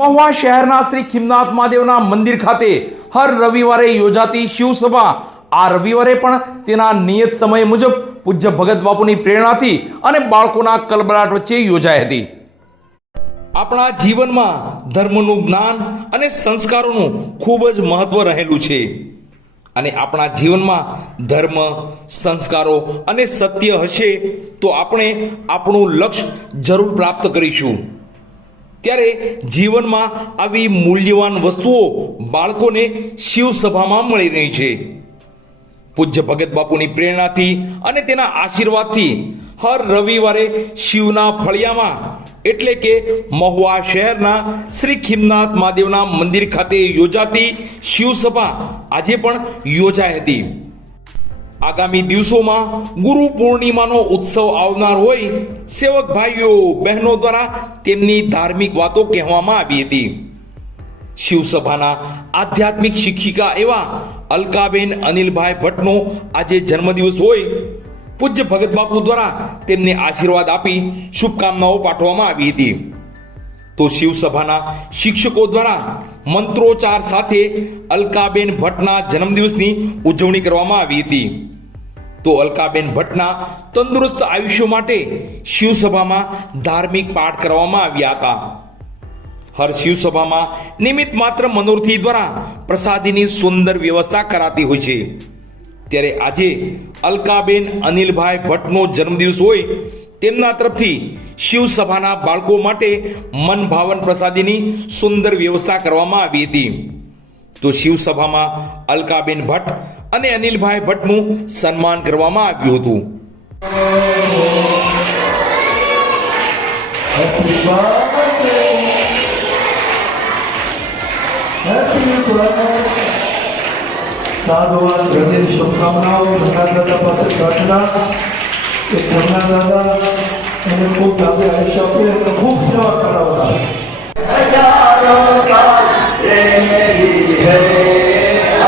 મહુવા શહેરના શ્રી ખીમનાથ મહાદેવના મંદિર ખાતે હર રવિવારે યોજાતી શિવસભા આ રવિવારે પણ તેના નિયત સમય મુજબ પૂજ્ય ભગત બાપુની પ્રેરણાથી અને બાળકોના કલબલાટ વચ્ચે યોજાઈ હતી। આપણા જીવનમાં ધર્મનું જ્ઞાન અને સંસ્કારોનું ખૂબ જ મહત્વ રહેલું છે અને આપણા જીવનમાં ધર્મ, સંસ્કારો અને સત્ય હશે તો આપણે આપણું લક્ષ્ય જરૂર પ્રાપ્ત કરીશું। ત્યારે જીવનમાં આવી મૂલ્યવાન વસ્તુઓ બાળકોને શિવસભામાં મળી રહી છે। પૂજ્ય ભગત બાપુની પ્રેરણાથી અને તેના આશીર્વાદથી હર રવિવારે શિવના ફળિયામાં એટલે કે મહુવા શહેરના શ્રી ખીમનાથ મહાદેવના મંદિર ખાતે યોજાતી શિવસભા આજે પણ યોજાઈ હતી। આગામી દિવસોમાં ગુરુ પૂર્ણિમાનો ઉત્સવ આવનાર હોય સેવક ભાઈઓ બહેનો દ્વારા તેમની ધાર્મિક વાતો કહેવામાં આવી હતી। શિવસભાના આધ્યાત્મિક શિક્ષિકા એવા અલકાબેન અનિલભાઈ ભટ્ટનો આજે જન્મદિવસ હોય પૂજ્ય ભગત બાપુ દ્વારા તેમને આશીર્વાદ આપી શુભકામનાઓ પાઠવવામાં આવી હતી। તો શિવસભાના શિક્ષકો દ્વારા મંત્રોચ્ચાર સાથે અલકાબેન ભટ્ટના જન્મદિવસની ઉજવણી કરવામાં આવી હતી। તો અલકાબેન ભટ્ટના તંદુરસ્ત આયુષ્ય માટે શિવસભામાં ધાર્મિક પાઠ કરવામાં આવ્યા હતા। હર શિવસભામાં નિમિત્ત માત્ર મનોરથી દ્વારા પ્રસાદીની સુંદર વ્યવસ્થા કરાતી હોય છે। ત્યારે આજે અલકાબેન અનિલભાઈ ભટ્ટનો જન્મદિવસ હોય તેમના તરફથી શિવસભાના બાળકો માટે મન ભાવન પ્રસાદીની સુંદર વ્યવસ્થા કરવામાં આવી હતી। તો શિવસભામાં અલકાબેન ભટ્ટ અને અનિલભાઈ ભટ્ટનું સન્માન કરવામાં આવ્યું હતું। સાધુવાદ હૃદયની શુભકામનાઓ જગન્નાથ દાદા પાસે પ્રાર્થના કે જગન્નાથ દાદા એને ખૂબ લાંબી આયુષ્ય આપે અને ખૂબ સેવા કરાવતા। હજારો સાલ એ મેરી હૈ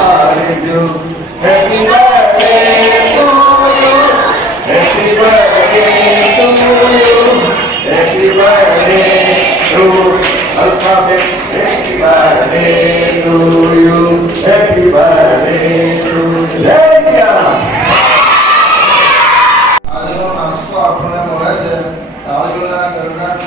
આરજુ happy birthday to you happy birthday to you happy birthday to alphabet happy birthday to you happy birthday to Lesia. આજનો નાસ્તો આપણને મળે છે તાળીઓના ગરગડાટ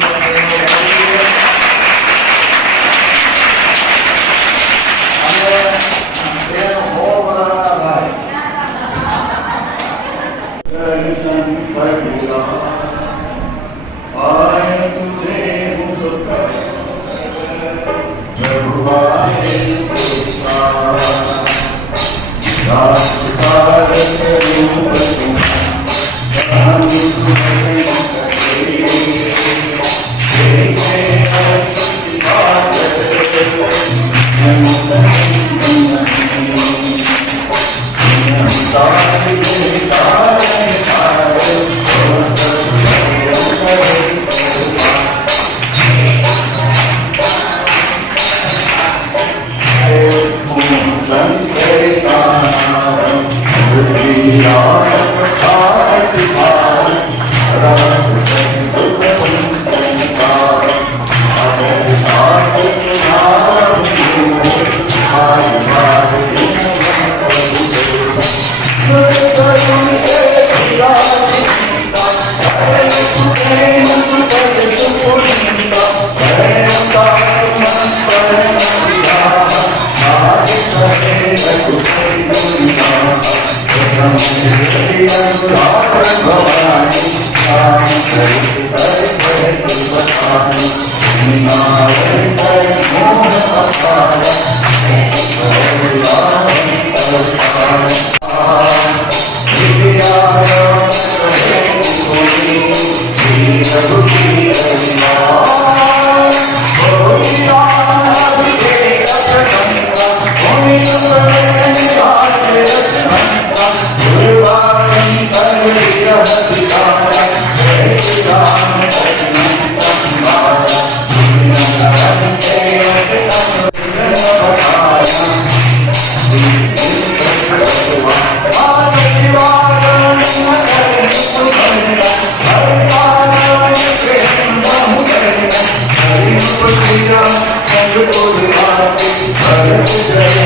પૂજ્ય